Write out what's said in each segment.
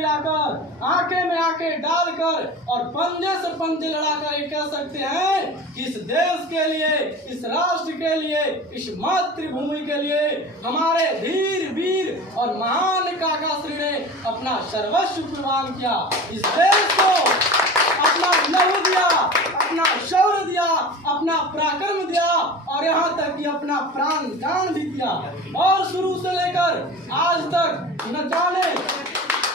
भी आकर आंखें में आंखें डालकर और पंजे से पंजे लड़ाकर ये कह सकते हैं कि इस देश के लिए, इस राष्ट्र के लिए, इस मातृभूमि के लिए हमारे धीर वीर और महान काका श्री ने अपना सर्वस्व कुर्बान किया। इस देश को अपना लहू दिया, अपना शौर्य दिया, अपना पराक्रम दिया और यहाँ तक कि अपना प्राण दान भी दिया। और शुरू से लेकर आज तक न जाने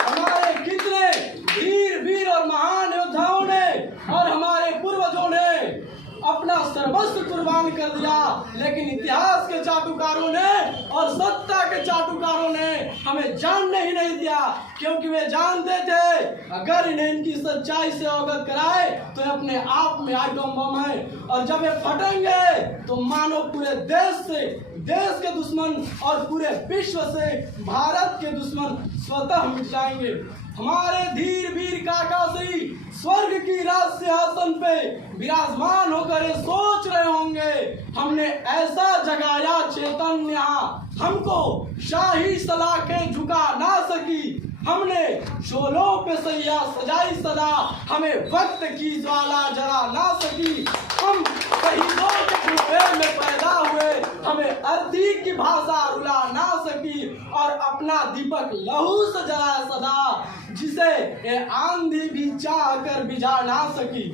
हमारे कितने वीर वीर और महान योद्धाओं ने और हमारे पूर्वजों ने अपना सर्वस्व कुर्बान कर दिया, लेकिन इतिहास के चाटुकारों ने और सत्ता के चाटुकारों ने हमें जानने ही नहीं दिया, क्योंकि वे जानते थे अगर इन्हें इनकी सच्चाई से अवगत कराए तो ये अपने आप में आइटम बम है और जब ये फटेंगे तो मानो पूरे देश से, देश के दुश्मन और पूरे विश्व से भारत के दुश्मन स्वतः मिट जाएंगे। हमारे धीर वीर काका श्री स्वर्ग की राज सिंहासन पे विराजमान होकर ये सोच रहे होंगे हमने ऐसा जगाया चेतन यहाँ, हमको शाही सलाखें झुका ना सकी, हमने शोलों पे सैया सजाई सदा, हमें वक्त की ज्वाला जला ना सकी, हम शहीदों के कुएं में पैदा हुए, हमें अर्थी की भाषा रुला ना सकी और अपना दीपक लहू से जला सदा, जिसे ये आंधी भी चाह कर बिझा ना सकी।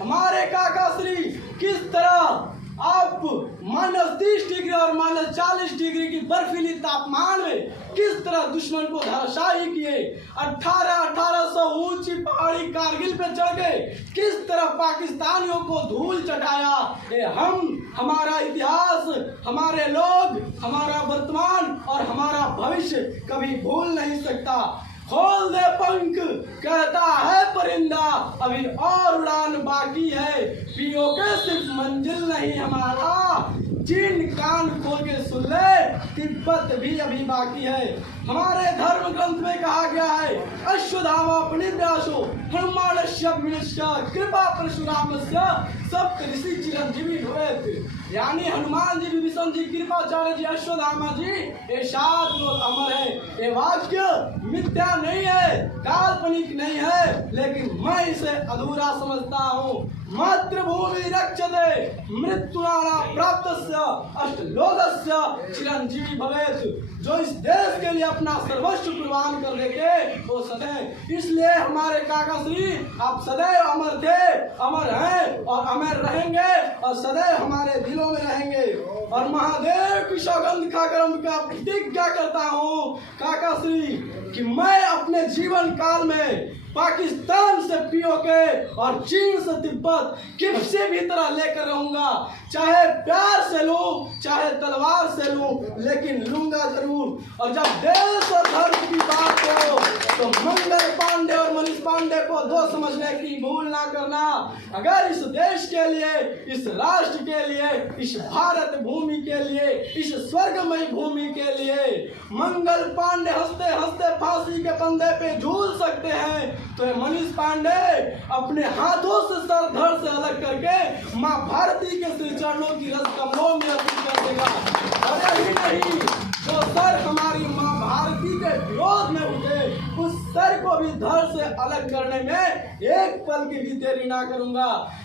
हमारे काका श्री किस तरह आप -30 डिग्री और -40 डिग्री की बर्फीली तापमान में किस तरह दुश्मन को धराशायी किए, 1800 ऊंची पहाड़ी कारगिल पे चढ़ गए, किस तरह पाकिस्तानियों को धूल चटाया। ये हमारा इतिहास, हमारे लोग, हमारा वर्तमान और हमारा भविष्य कभी भूल नहीं सकता। खोल दे पंख कहता है परिंदा, अभी और उड़ान बाकी है, पीओके सिर्फ मंजिल नहीं हमारा, चीन कान खोल के सुन ले, तिब्बत भी अभी बाकी है। हमारे धर्म ग्रंथ में कहा गया है अश्वत्थामा प्रणिव्यासो हनुमानस्य कृपा परशुरामस्य सप्त ऋषि चिरंजीवी भवेत्, यानी हनुमान जी, विभीषण जी, कृपाचार्य जी, अश्वत्थामा जी, ये सात लोग अमर है। ये वाक्य मिथ्या नहीं है, काल्पनिक नहीं है, लेकिन मैं इसे अधूरा समझता हूँ। मातृभूमि रक्षते मृत्युनारा प्राप्तस्य अष्टलोकस्य चिरंजीवी भवेत्, जो इस देश के लिए अपना सर्वस्व कुर्बान कर देंगे वो सदैव, इसलिए हमारे काका श्री आप सदैव अमर थे, अमर हैं और अमर रहेंगे और सदैव हमारे दिलों में रहेंगे। और महादेव की सौगंध खाकर मैं प्रतिज्ञा करता हूँ काका श्री कि मैं अपने जीवन काल में पाकिस्तान से पीओके और चीन से तिब्बत किसी भी तरह लेकर रहूंगा, चाहे प्यार से लूं चाहे तलवार से लूं, लेकिन लूंगा जरूर। और जब देश और धर्म की बात हो तो मंगल पांडे और मनीष पांडे को दो समझने की भूल ना करना। अगर इस देश के लिए, इस राष्ट्र के लिए, इस भारत भूमि के लिए, इस स्वर्गमयी भूमि के लिए मंगल पांडे हंसते हंसते फांसी के फंदे पे झूल सकते हैं, तो मनीष पांडे अपने हाथों से सर धड़ से अलग करके माँ भारती के श्री चरणों की रस कमलों में अर्पित कर देगा। अरे ही नहीं, जो सर हमारी माँ भारती के विरोध में उठे उस सर को भी धड़ से अलग करने में एक पल की भी देरी ना करूंगा।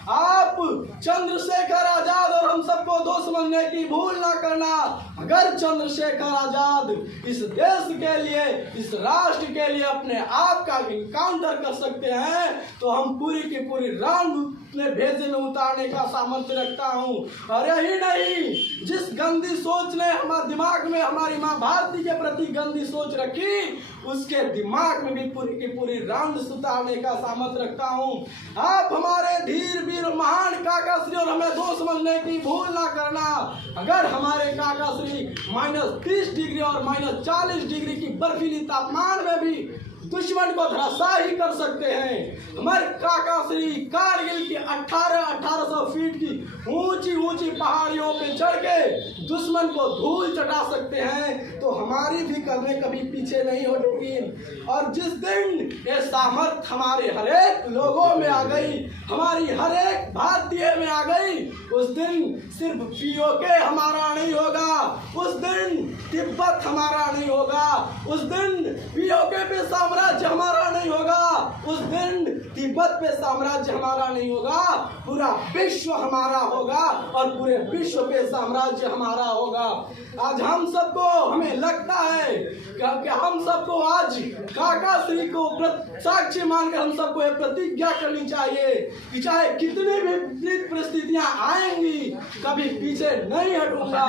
आप चंद्रशेखर आजाद और हम सबको दोस्त समझने की भूल ना करना। अगर चंद्रशेखर आजाद इस देश के लिए, इस राष्ट्र के लिए अपने आप का इनकाउंटर कर सकते हैं तो हम पूरी की पूरी रान अपने भेजे में उतारने का सामर्थ्य रखता हूँ। और यही नहीं, जिस गंदी सोच ने हमारे दिमाग में हमारी माँ भारती के प्रति गंदी सोच रखी, उसके दिमाग में भी पूरी की पूरी रान उतारने का सामर्थ्य रखता हूँ। आप हमारे धीर वीर महान काका श्री और हमें दो समझने की भूल ना करना। अगर हमारे काका श्री -30 डिग्री और -40 डिग्री की बर्फीली तापमान में भी दुश्मन को धराशायी कर सकते हैं, हमारे काका श्री कारगिल की 1800 फीट की ऊंची ऊंची पहाड़ियों पे चढ़ के दुश्मन को धूल चटा सकते हैं, तो हमारी भी कदमें कभी पीछे नहीं हटेगी। और जिस दिन ये सामर्थ हमारे हरेक लोगों में आ गई, हमारी हरेक भारतीय में आ गई, उस दिन सिर्फ पीओके हमारा नहीं होगा, उस दिन तिब्बत हमारा नहीं होगा, उस दिन पीओके पे साम्राज्य हमारा तिब्बत पे साम्राज्य हमारा नहीं होगा, पूरा विश्व हमारा होगा और पूरे विश्व पे साम्राज्य हमारा होगा। आज हम सबको, हमें लगता है कि हम सबको आज काका श्री को साक्षी मानकर हम सबको एक प्रतिज्ञा करनी चाहिए कि चाहे कितनी भी विपरीत परिस्थितियां आएंगी, कभी पीछे नहीं हटूंगा।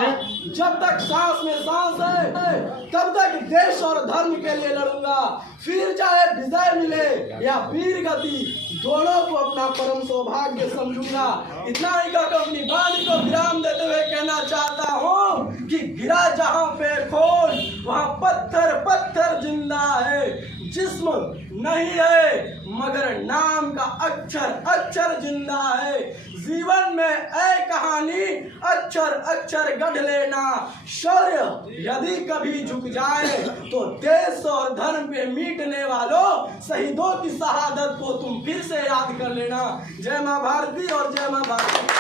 जब तक सांस में सांस है तब तक देश और धर्म के लिए लड़ूंगा, फिर चाहे विजय मिले या वीर गति, दोनों को अपना परम सौभाग्य समझूंगा। इतना ही कहकर अपनी वाणी को विराम देते हुए कहना चाहता हूँ कि गिरा जहाँ पे खोल वहाँ पत्थर पत्थर जिंदा है, जिस्म नहीं है मगर नाम का अक्षर अक्षर जिंदा है। जीवन में ऐ कहानी अक्षर अक्षर गढ़ लेना, शौर्य यदि कभी झुक जाए तो देश और धर्म पे मिटने वालों शहीदों की शहादत को तुम फिर से याद कर लेना। जय मां भारती और जय मां भारती।